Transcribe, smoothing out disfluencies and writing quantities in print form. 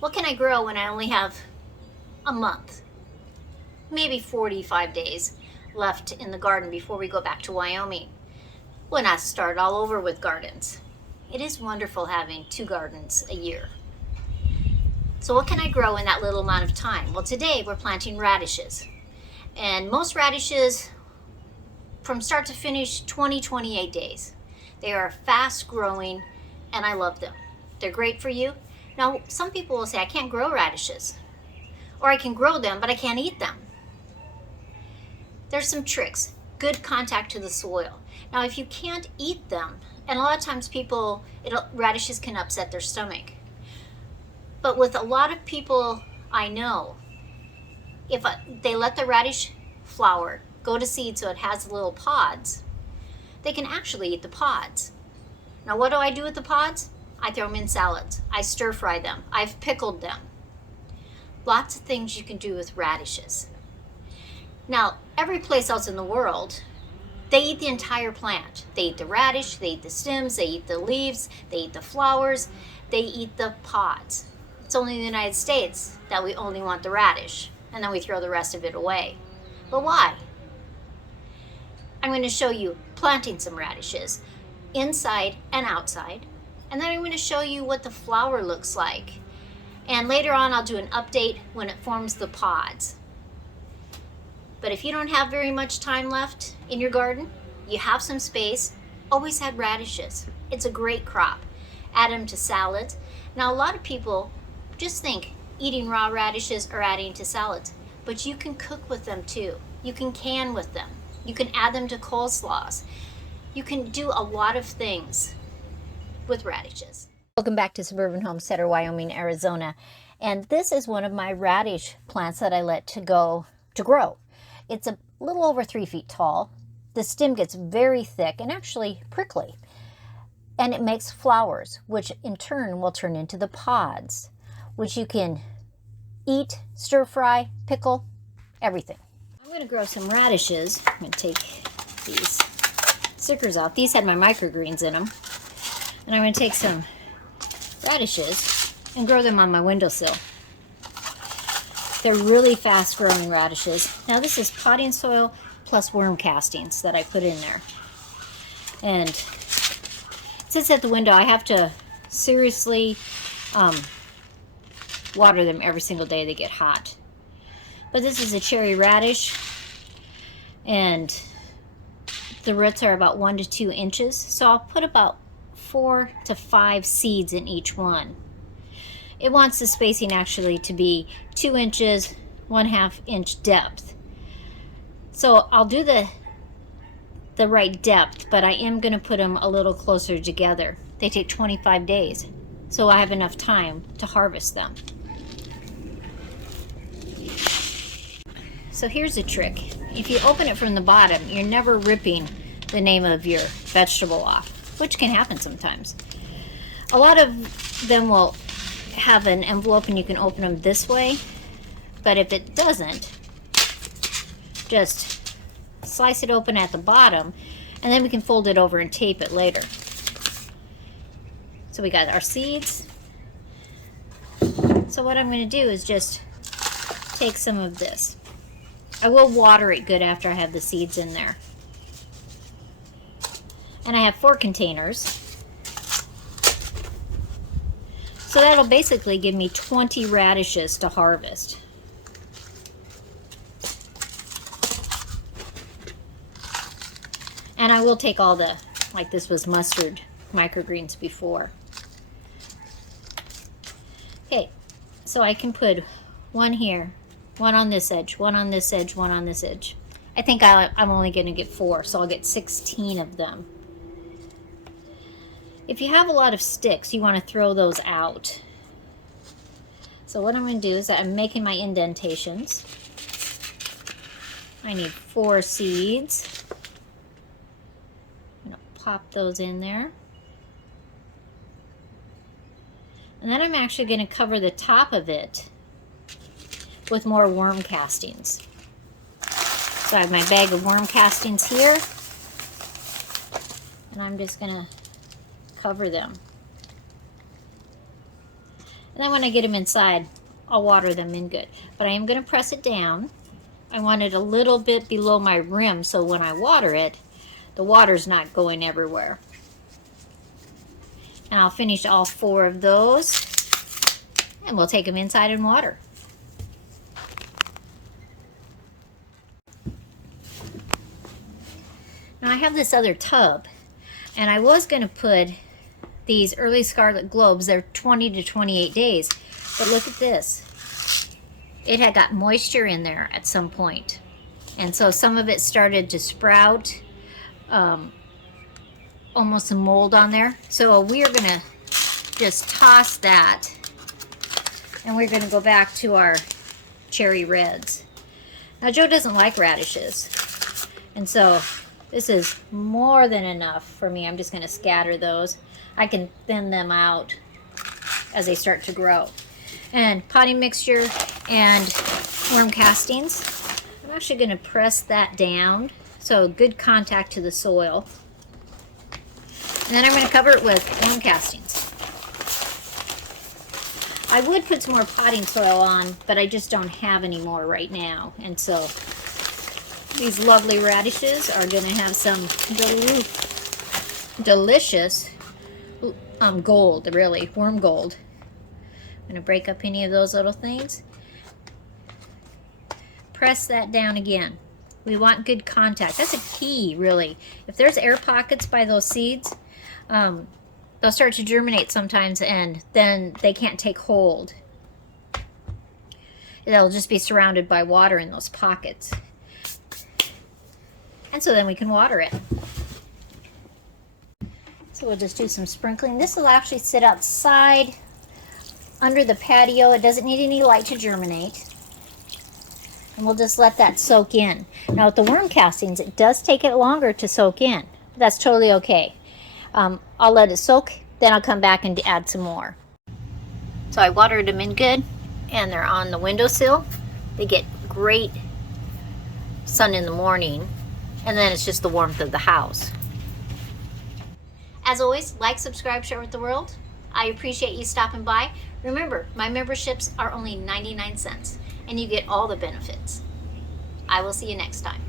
What can I grow when I only have a month, maybe 45 days left in the garden before we go back to Wyoming? When I start all over with gardens. It is wonderful having 2 gardens a year. So what can I grow in that little amount of time? Well, today we're planting radishes. And most radishes, from start to finish, 28 days. They are fast growing and I love them. They're great for you. Now, some people will say, I can't grow radishes. Or I can grow them, but I can't eat them. There's some tricks. Good contact to the soil. Now, if you can't eat them, and a lot of times radishes can upset their stomach. But with a lot of people I know, if they let the radish flower go to seed so it has little pods, they can actually eat the pods. Now, what do I do with the pods? I throw them in salads. I stir fry them. I've pickled them. Lots of things you can do with radishes. Now, every place else in the world, they eat the entire plant. They eat the radish, they eat the stems, they eat the leaves, they eat the flowers, they eat the pods. It's only in the United States that we only want the radish, and then we throw the rest of it away. But why? I'm going to show you planting some radishes, inside and outside, and then I'm going to show you what the flower looks like. And later on I'll do an update when it forms the pods. But if you don't have very much time left in your garden, you have some space, always add radishes. It's a great crop. Add them to salads. Now, a lot of people just think eating raw radishes or adding to salads, but you can cook with them too. You can can with them. You can add them to coleslaws. You can do a lot of things with radishes. Welcome back to Suburban Homesteader, Wyoming, Arizona. And this is one of my radish plants that I let to grow. It's a little over 3 feet tall. The stem gets very thick and actually prickly. And it makes flowers, which in turn will turn into the pods, which you can eat, stir fry, pickle, everything. I'm going to grow some radishes. I'm going to take these stickers off. These had my microgreens in them. And I'm going to take some radishes and grow them on my windowsill. They're really fast growing radishes. Now this is potting soil plus worm castings that I put in there. And it sits at the window. I have to seriously water them every single day. They get hot. But this is a cherry radish, and the roots are about 1 to 2 inches. So I'll put about 4 to 5 seeds in each one. It wants the spacing actually to be 2 inches, 1/2 inch depth. So I'll do the right depth, but I am going to put them a little closer together. They take 25 days, so I have enough time to harvest them. So here's a trick. If you open it from the bottom, you're never ripping the name of your vegetable off, which can happen sometimes. A lot of them will have an envelope and you can open them this way, but if it doesn't, just slice it open at the bottom and then we can fold it over and tape it later. So we got our seeds. So what I'm going to do is just take some of this. I will water it good after I have the seeds in there. And I have 4 containers. So that'll basically give me 20 radishes to harvest. And I will take all the, like this was mustard microgreens before. Okay, so I can put 1 here, 1 on this edge, 1 on this edge, 1 on this edge. I think I'm only going to get 4, so I'll get 16 of them. If you have a lot of sticks, you want to throw those out. So what I'm going to do is I'm making my indentations. I need 4 seeds. I'm going to pop those in there. And then I'm actually going to cover the top of it with more worm castings. So I have my bag of worm castings here. And I'm just going to cover them. And then when I get them inside, I'll water them in good. But I am going to press it down. I want it a little bit below my rim so when I water it, the water's not going everywhere. And I'll finish all 4 of those, and we'll take them inside and water. Now I have this other tub, and I was going to put these early scarlet globes. They're 20 to 28 days, but look at this. It had got moisture in there at some point, and so some of it started to sprout, almost some mold on there. So we are going to just toss that, and we're going to go back to our cherry reds. Now Joe doesn't like radishes, and so this is more than enough for me. I'm just going to scatter those. I can thin them out as they start to grow. And potting mixture and worm castings. I'm actually going to press that down so good contact to the soil. And then I'm going to cover it with worm castings. I would put some more potting soil on, but I just don't have any more right now. And so these lovely radishes are going to have some delicious gold, really, worm gold. I'm going to break up any of those little things. Press that down again. We want good contact. That's a key, really. If there's air pockets by those seeds, they'll start to germinate sometimes, and then they can't take hold. They'll just be surrounded by water in those pockets. And so then we can water it. So we'll just do some sprinkling. This will actually sit outside under the patio. It doesn't need any light to germinate. And we'll just let that soak in. Now with the worm castings, it does take it longer to soak in. That's totally okay. I'll let it soak, then I'll come back and add some more. So I watered them in good, and they're on the windowsill. They get great sun in the morning, and then it's just the warmth of the house. As always, like, subscribe, share with the world. I appreciate you stopping by. Remember, my memberships are only 99 cents, and you get all the benefits. I will see you next time.